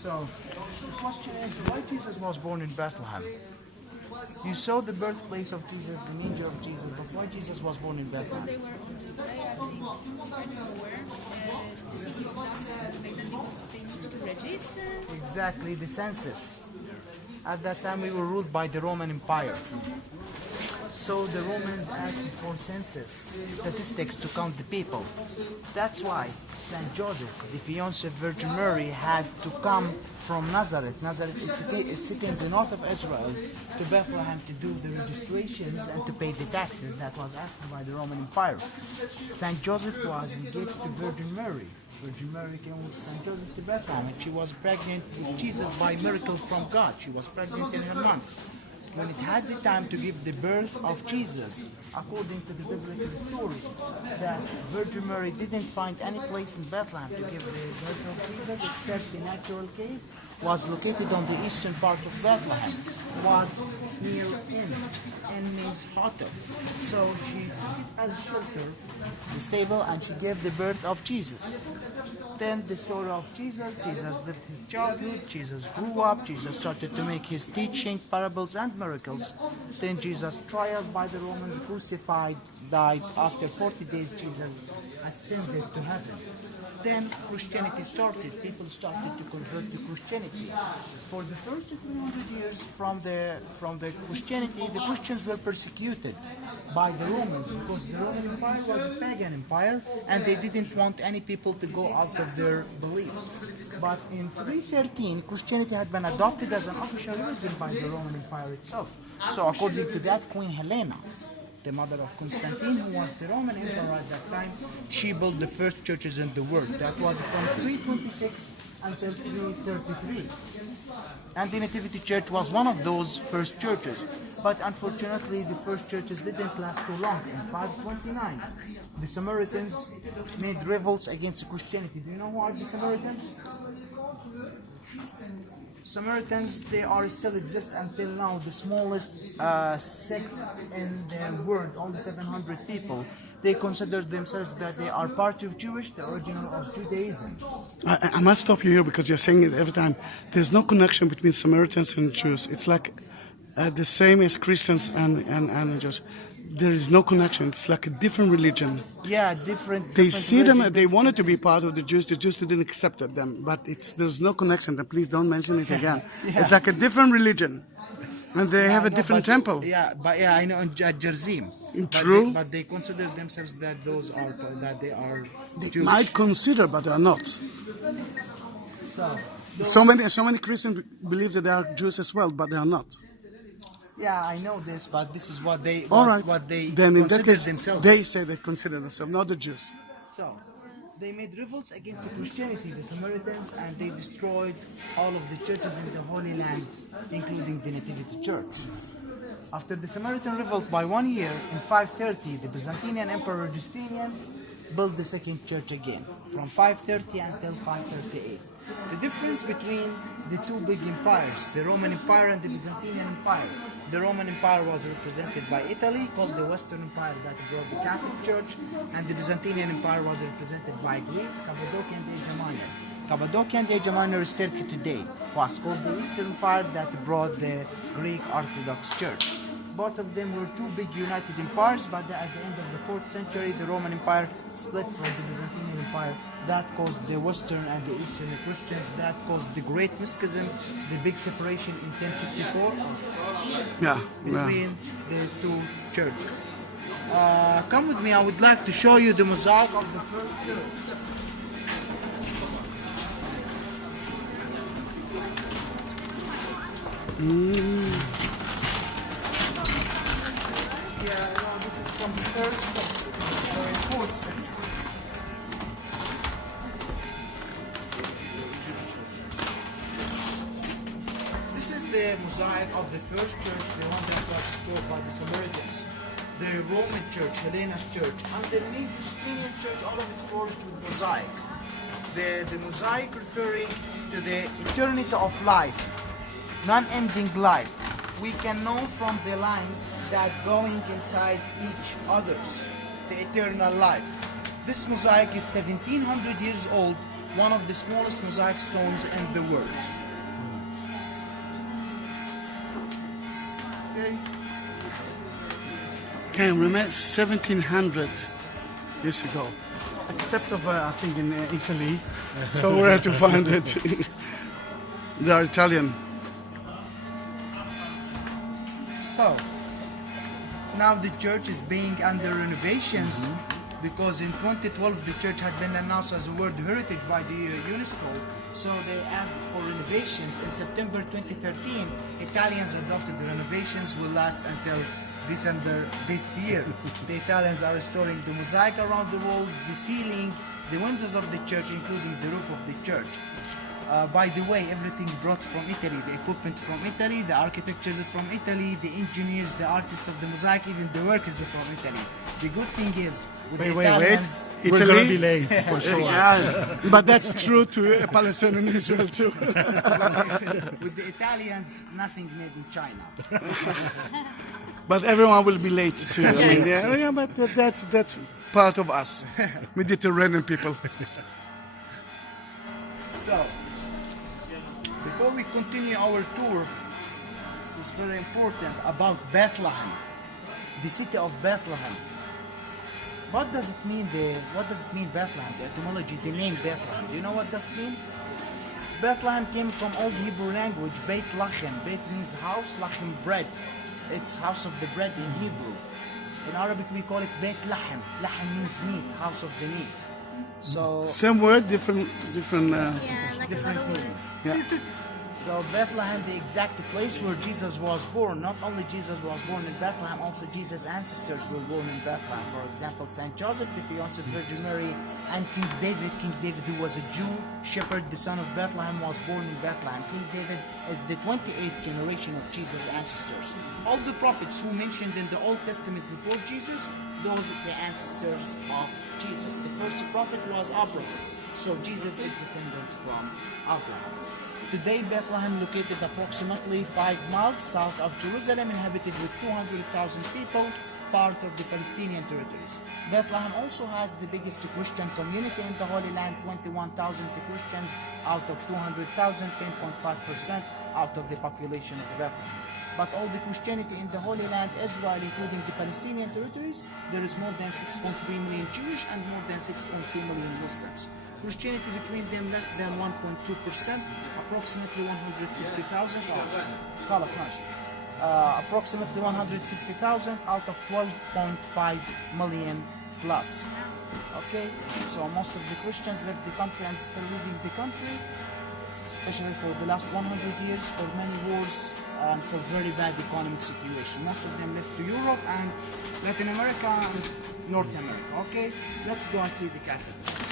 So, the question is, why Jesus was born in Bethlehem? You saw the birthplace of Jesus, the manger of Jesus, but why Jesus was born in Bethlehem? They were on the way, I think, everywhere, the city of David, because they need to register. Exactly, the census. At that time, we were ruled by the Roman Empire. So the Romans asked for census statistics to count the people. That's why Saint Joseph, the fiancé of Virgin Mary, had to come from Nazareth. Nazareth is sitting in the north of Israel to Bethlehem to do the registrations and to pay the taxes that was asked by the Roman Empire. Saint Joseph was engaged to Virgin Mary. Virgin Mary came with Saint Joseph to Bethlehem, and she was pregnant with Jesus by miracle from God. She was pregnant in her month. When it had the time to give the birth of Jesus, according to the biblical story, that Virgin Mary didn't find any place in Bethlehem to give the birth of Jesus except the natural cave was located on the eastern part of Bethlehem, was near N means hotter. So she as shelter the stable, and she gave the birth of Jesus. Then the story of Jesus lived his childhood, Jesus grew up, Jesus started to make his teaching, parables and miracles. Then Jesus trialed by the Romans, crucified, died. After 40 days Jesus ascended to heaven. Then Christianity started. People started to convert to Christianity. For the first 300 years from the Christianity, the Christians were persecuted by the Romans because the Roman Empire was a pagan empire and they didn't want any people to go out of their beliefs. But in 313, Christianity had been adopted as an official religion by the Roman Empire itself. So according to that, Queen Helena, the mother of Constantine, who was the Roman emperor at that time, she built the first churches in the world. That was from 326 until 333. And the Nativity Church was one of those first churches. But unfortunately, the first churches didn't last too long. In 529, the Samaritans made revolts against Christianity. Do you know who are the Samaritans? Samaritans, they are still exist until now, the smallest sect in the world, only 700 people. They consider themselves that they are part of Jewish, the original of Judaism. I must stop you here because you're saying it every time. There's no connection between Samaritans and Jews. It's like the same as Christians and Jews. There is no connection. It's like a different religion. Yeah, different. They see them. They wanted to be part of the Jews. The Jews didn't accept them. But there's no connection. And please don't mention it again. Yeah. It's like a different religion, and they have a different temple. Yeah, but I know at Jerusalem. True. But they consider themselves that they are They Jewish. might consider, but they are not. So many Christians believe that they are Jews as well, but they are not. Yeah, I know this, but this is what they then consider themselves. They say they consider themselves, not the Jews. So, they made revolts against the Christianity, the Samaritans, and they destroyed all of the churches in the Holy Land, including the Nativity Church. After the Samaritan revolt by 1 year, in 530, the Byzantine Emperor Justinian built the second church again, from 530 until 538. The difference between the two big empires, the Roman Empire and the Byzantine Empire. The Roman Empire was represented by Italy, called the Western Empire that brought the Catholic Church, and the Byzantine Empire was represented by Greece, Cappadocia and Asia Minor. Cappadocia and Asia Minor is Turkey today, was called the Eastern Empire that brought the Greek Orthodox Church. Both of them were two big united empires, but at the end of the 4th century, the Roman Empire split from the Byzantine Empire. That caused the Western and the Eastern Christians. That caused the Great Schism, the big separation in 1054 between the two churches. Come with me, I would like to show you the mosaic of the first church. Yeah, no, this is from the 3rd century, or 4th century. This is the mosaic of the first church, the one that was destroyed by the Samaritans. The Roman church, Helena's church. Underneath the Justinian church, all of it flourished with mosaic. The mosaic referring to the eternity of life, non-ending life. We can know from the lines that going inside each other's, the eternal life. This mosaic is 1700 years old one of the smallest mosaic stones in the world. Okay. Can you remember 1700 years ago? Except of I think in Italy, so we have to find it. They are Italian. So now the church is being under renovations because in 2012 the church had been announced as a World Heritage by the UNESCO. So they asked for renovations. In September 2013, Italians adopted the renovations will last until December this year. The Italians are restoring the mosaic around the walls, the ceiling, the windows of the church, including the roof of the church. By the way, everything brought from Italy, the equipment from Italy, the architecture is from Italy, the engineers, the artists of the mosaic, even the workers are from Italy. The good thing is, with the Italians, Italy? We're going to be late, for sure. Yeah, but that's true to Palestine and Israel too. with the Italians, nothing made in China. But everyone will be late too. I mean, yeah, but that's part of us, Mediterranean people. So, before we continue our tour, this is very important about Bethlehem, the city of Bethlehem. What does it mean? What does it mean, Bethlehem? The etymology, the name Bethlehem. Do you know what does it mean? Bethlehem came from Old Hebrew language, Beit Lachem. Beit means house, Lachem bread. It's house of the bread in Hebrew. In Arabic we call it Beit Lahem. Lahem means meat, house of the meat. So Same word, different. Yeah, like different another word. meanings. Yeah. So Bethlehem, the exact place where Jesus was born. Not only Jesus was born in Bethlehem, also Jesus' ancestors were born in Bethlehem. For example, Saint Joseph, the fiancé of Virgin Mary, and King David. King David, who was a Jew shepherd, the son of Bethlehem, was born in Bethlehem. King David is the 28th generation of Jesus' ancestors. All the prophets who mentioned in the Old Testament before Jesus, those are the ancestors of Jesus. The first prophet was Abraham. So Jesus is descendant from Abraham. Today, Bethlehem, located approximately 5 miles south of Jerusalem, inhabited with 200,000 people, part of the Palestinian territories. Bethlehem also has the biggest Christian community in the Holy Land, 21,000 Christians out of 200,000, 10.5% out of the population of Bethlehem. But all the Christianity in the Holy Land, Israel, including the Palestinian territories, there is more than 6.3 million Jewish and more than 6.2 million Muslims. Christianity between them less than 1.2%, approximately 150,000 approximately 150,000 out of 12.5 million plus. Okay, so most of the Christians left the country and still living the country, especially for the last 100 years, for many wars and for very bad economic situation. Most of them left to Europe and Latin America and North America. Okay, let's go and see the cathedral.